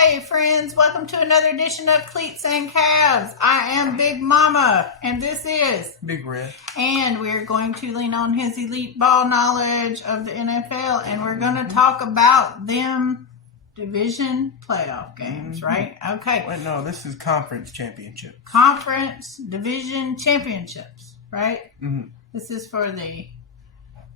Okay, friends, welcome to another edition of Cleats and Calves. I am Big Mama, and this is Big Red. And we're going to lean on his elite ball knowledge of the NFL, and we're going to talk about them division playoff games, right? Okay. Wait, no, this is conference championship. Conference division championships, right? Mm-hmm. This is for the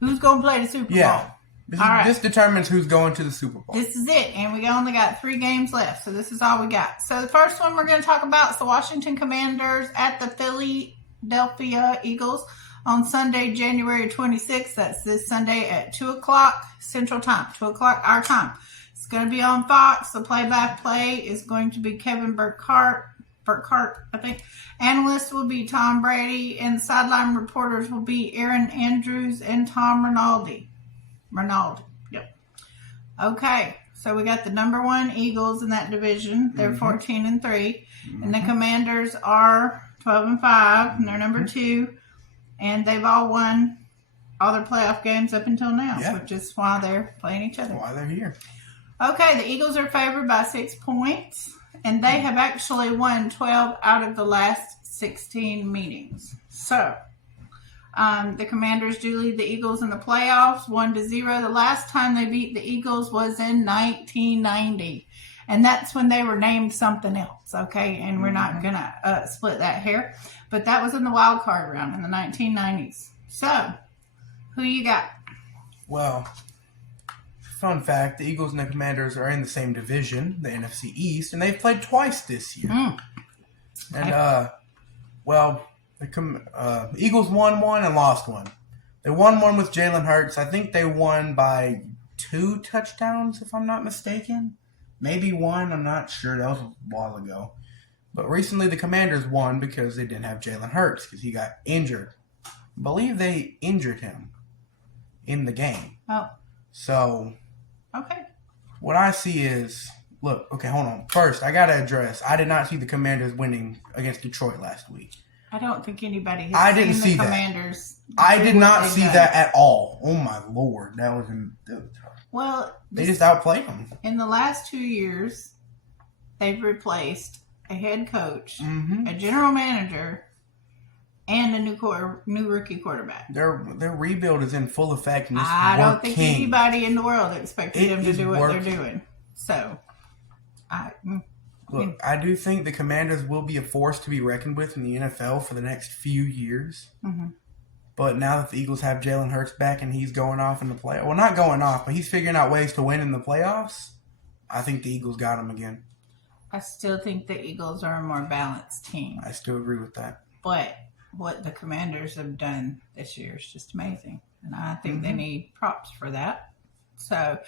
who's going to play the Super Bowl. This determines who's going to the Super Bowl. This is it, and we only got 3 games left, so this is all we got. So the first one we're going to talk about is the Washington Commanders at the Philadelphia Eagles on Sunday, January 26th. That's this Sunday at 2 o'clock Central Time, 2 o'clock our time. It's going to be on Fox. The play-by-play is going to be Kevin Burkhardt, I think. Analysts will be Tom Brady, and sideline reporters will be Aaron Andrews and Tom Rinaldi. Yep. Okay, so we got the number 1 Eagles in that division. They're 14-3, and the Commanders are 12-5, and they're number 2, and they've all won all their playoff games up until now, which is why they're playing each other. That's why they're here. Okay, the Eagles are favored by 6 points, and they have actually won 12 out of the last 16 meetings. So the Commanders do lead the Eagles in the playoffs 1-0. The last time they beat the Eagles was in 1990. And that's when they were named something else, okay? And we're not going to split that hair. But that was in the wild card round in the 1990s. So, who you got? Well, fun fact, the Eagles and the Commanders are in the same division, the NFC East, and they've played twice this year. And, the Eagles won one and lost one. They won one with Jalen Hurts. I think they won by 2 touchdowns, if I'm not mistaken. Maybe 1. I'm not sure. That was a while ago. But recently the Commanders won because they didn't have Jalen Hurts because he got injured. I believe they injured him in the game. Oh. So, okay. What I see is, look, okay, hold on. First, I got to address, I did not see the Commanders winning against Detroit last week. I don't think anybody has seen the Commanders. I did not see that at all. Oh, my Lord. That was well, they just outplayed them. In the last 2 years, they've replaced a head coach, a general manager, and a new rookie quarterback. Their rebuild is in full effect. And I don't think anybody in the world expected them to do what they're doing. So, Look, I do think the Commanders will be a force to be reckoned with in the NFL for the next few years. But now that the Eagles have Jalen Hurts back and he's going off in the playoffs, well, not going off, but he's figuring out ways to win in the playoffs, I think the Eagles got him again. I still think the Eagles are a more balanced team. I still agree with that. But what the Commanders have done this year is just amazing. And I think they need props for that. So,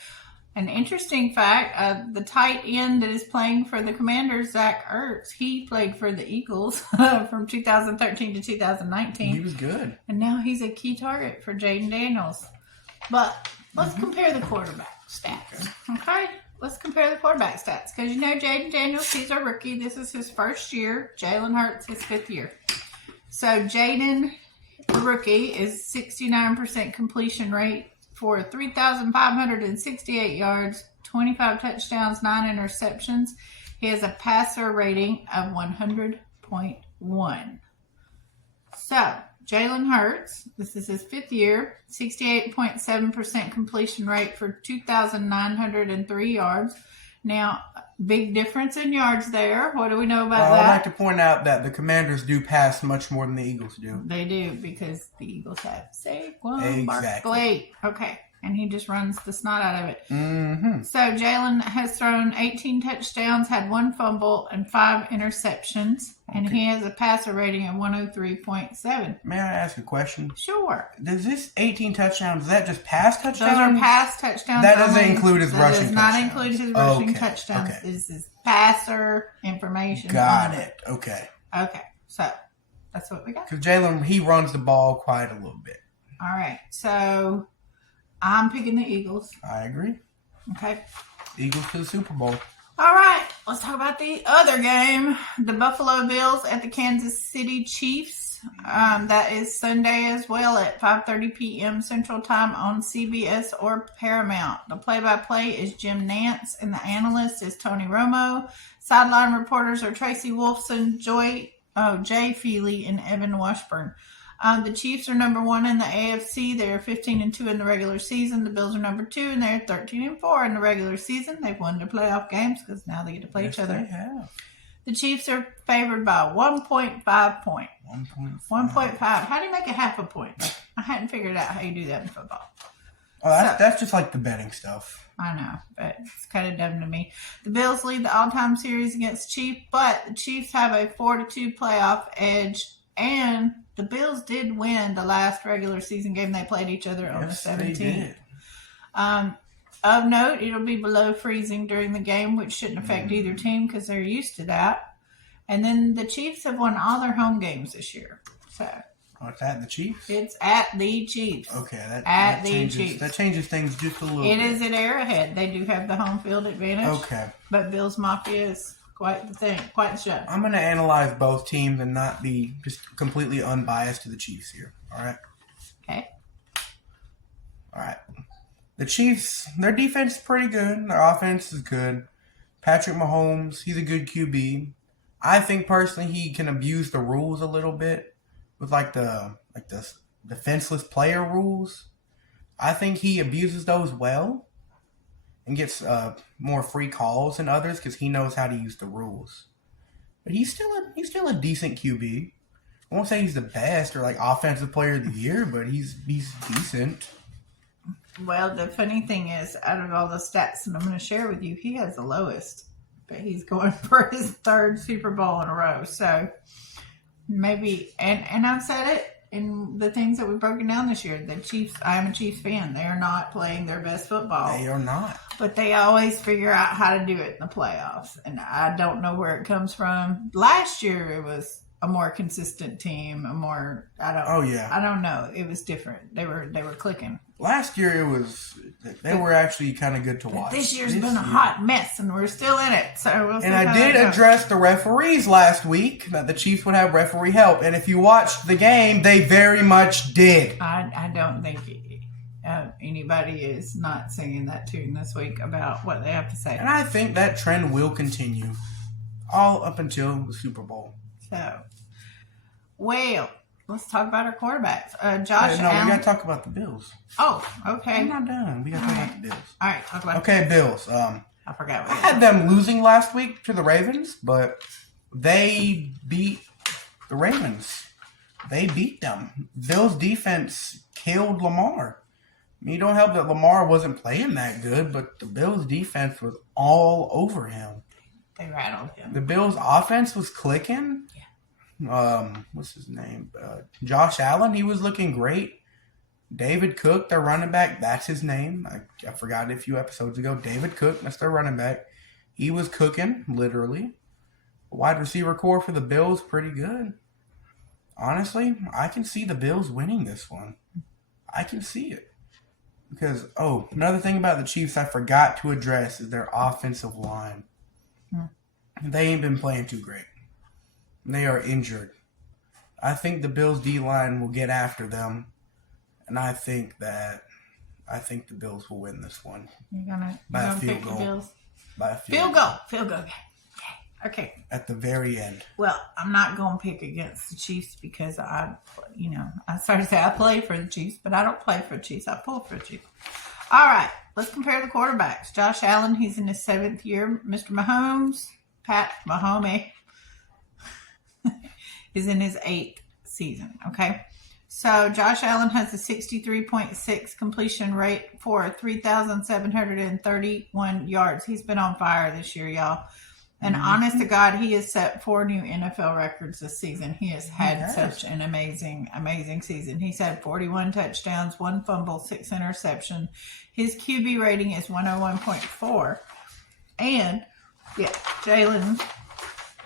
an interesting fact, the tight end that is playing for the Commanders, Zach Ertz, he played for the Eagles from 2013 to 2019. He was good. And now he's a key target for Jaden Daniels. But let's compare the quarterback stats, okay? Let's compare the quarterback stats. Because you know Jaden Daniels, he's a rookie. This is his first year. Jalen Hurts, his 5th year. So Jaden, the rookie, is 69% completion rate for 3,568 yards, 25 touchdowns, 9 interceptions. He has a passer rating of 100.1. So, Jalen Hurts, this is his 5th year, 68.7% completion rate for 2,903 yards. Now, big difference in yards there. What do we know about that? I'd like to point out that the Commanders do pass much more than the Eagles do. They do, because the Eagles have Saquon Barkley. Okay, and he just runs the snot out of it. So Jalen has thrown 18 touchdowns, had 1 fumble, and 5 interceptions, and he has a passer rating of 103.7. May I ask a question? Sure. Does this 18 touchdowns, is that just pass touchdowns? Those are pass touchdowns. That doesn't include his rushing touchdowns. That does not include his rushing touchdowns. Okay. This is passer information. Got it. Okay. Okay, so that's what we got. Because Jalen, he runs the ball quite a little bit. All right, so I'm picking the Eagles. I agree. Okay. Eagles to the Super Bowl. All right. let's talk about the other game. The Buffalo Bills at the Kansas City Chiefs. That is Sunday as well at 5:30 p.m. Central Time on CBS or Paramount. The play-by-play is Jim Nance, and the analyst is Tony Romo. Sideline reporters are Tracy Wolfson, Jay Feely, and Evan Washburn. The Chiefs are number 1 in the AFC. They are 15-2 in the regular season. The Bills are number 2, and they're 13-4 in the regular season. They've won their playoff games because now they get to play each other. They have. The Chiefs are favored by 1.5 point. 1.5. How do you make a half a point? I hadn't figured out how you do that in football. Oh, that's just like the betting stuff. I know, but it's kind of dumb to me. The Bills lead the all-time series against Chiefs, but the Chiefs have a 4-2 playoff edge, and the Bills did win the last regular season game they played each other on the 17th. They did. Of note, it'll be below freezing during the game, which shouldn't affect either team because they're used to that. And then the Chiefs have won all their home games this year. So it's at the Chiefs? It's at the Chiefs. Okay, that changes things just a little bit. It is at Arrowhead. They do have the home field advantage. Okay. But Bills Mafia is quite the thing, quite the show. I'm going to analyze both teams and not be just completely unbiased to the Chiefs here. All right? Okay. All right. The Chiefs, their defense is pretty good. Their offense is good. Patrick Mahomes, he's a good QB. I think personally he can abuse the rules a little bit with the defenseless player rules. I think he abuses those well and gets more free calls than others because he knows how to use the rules. But he's still a decent QB. I won't say he's the best or offensive player of the year, but he's decent. Well, the funny thing is, out of all the stats that I'm going to share with you, he has the lowest. But he's going for his 3rd Super Bowl in a row. So maybe, and I've said it in the things that we've broken down this year. The Chiefs, I am a Chiefs fan. They are not playing their best football. They are not. But they always figure out how to do it in the playoffs. And I don't know where it comes from. Last year, it was a more consistent team, I don't know. It was different. They were clicking. Last year they were actually kind of good to watch. This year's been a hot mess, and we're still in it. So we'll see. And I did address the referees last week that the Chiefs would have referee help. And if you watched the game, they very much did. I don't think anybody is not singing that tune this week about what they have to say. And I think that trend will continue all up until the Super Bowl. So, well, let's talk about our quarterbacks. Josh Allen. We got to talk about the Bills. Oh, okay. I'm not done. We got to talk about the Bills. All right, talk about Okay, Bills. I forgot. I had them losing last week to the Ravens, but they beat the Ravens. They beat them. Bills' defense killed Lamar. I mean, you don't help that Lamar wasn't playing that good, but the Bills' defense was all over him. They rattled him. The Bills' offense was clicking. What's his name? Josh Allen, he was looking great. David Cook, their running back, that's his name. I forgot it a few episodes ago. David Cook, that's their running back. He was cooking, literally. The wide receiver core for the Bills, pretty good. Honestly, I can see the Bills winning this one. I can see it. Because, another thing about the Chiefs I forgot to address is their offensive line. They ain't been playing too great. They are injured. I think the Bills' D-line will get after them, and I think the Bills will win this one. You're gonna field goal. The Bills? By a field goal. Field goal. Okay. At the very end. Well, I'm not going to pick against the Chiefs because I started to say I play for the Chiefs, but I don't play for the Chiefs. I pull for the Chiefs. All right. Let's compare the quarterbacks. Josh Allen, he's in his 7th year. Mr. Mahomes, Pat Mahomes, is in his 8th season. Okay. So Josh Allen has a 63.6 completion rate for 3,731 yards. He's been on fire this year, y'all. And honest to God, he has set 4 new NFL records this season. He has had such an amazing, amazing season. He's had 41 touchdowns, 1 fumble, 6 interceptions. His QB rating is 101.4. And,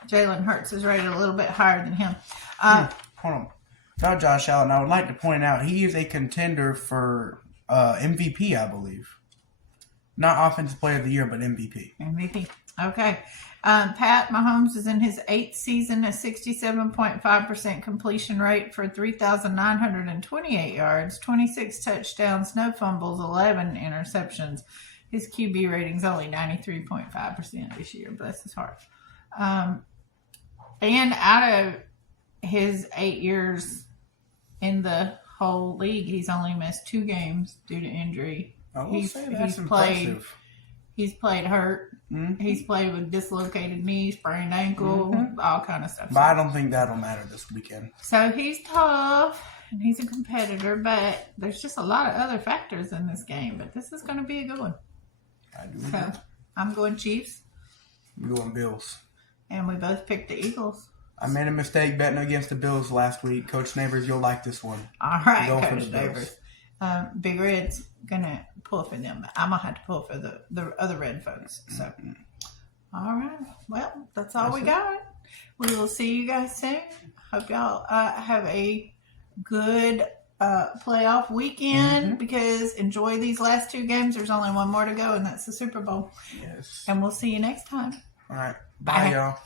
Jalen Hurts is rated a little bit higher than him. Hold on. About Josh Allen, I would like to point out he is a contender for MVP, I believe. Not Offensive Player of the Year, but MVP. MVP. Okay. Pat Mahomes is in his 8th season, a 67.5% completion rate for 3,928 yards, 26 touchdowns, no fumbles, 11 interceptions. His QB rating's only 93.5% this year. Bless his heart. And out of his 8 years in the whole league, he's only missed 2 games due to injury. I will say that's impressive. He's played hurt. Mm-hmm. He's played with dislocated knee, sprained ankle, all kind of stuff. But I don't think that'll matter this weekend. So he's tough and he's a competitor, but there's just a lot of other factors in this game. But this is going to be a good one. I do. So I'm going Chiefs. I'm going Bills. And we both picked the Eagles. I made a mistake betting against the Bills last week. Coach Neighbors, you'll like this one. All right, Coach Neighbors. Big Red's gonna pull for them. I'm gonna have to pull for the other Red folks. So, all right. Well, that's all we got. We will see you guys soon. Hope y'all have a good playoff weekend because enjoy these last 2 games. There's only one more to go, and that's the Super Bowl. Yes. And we'll see you next time. All right. Bye. Y'all.